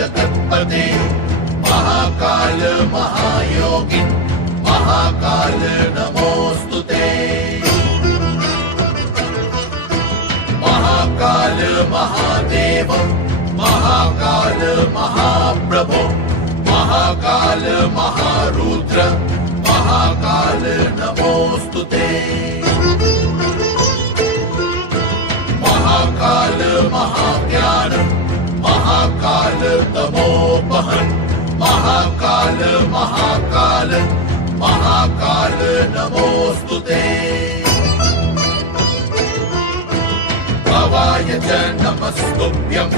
जगत्पते महाकाल महायोगी महाकाल नमोस्तुते महाकाल महादेव महाकाल महाप्रभो महाकाल महारुद्र महाकाल नमोस्तुते महाकाल महाज्ञान महाकाल तमोपहन महाकाल महाकाल महाकाल नमोस्तुते भवाय च नमस्तुभ्यम्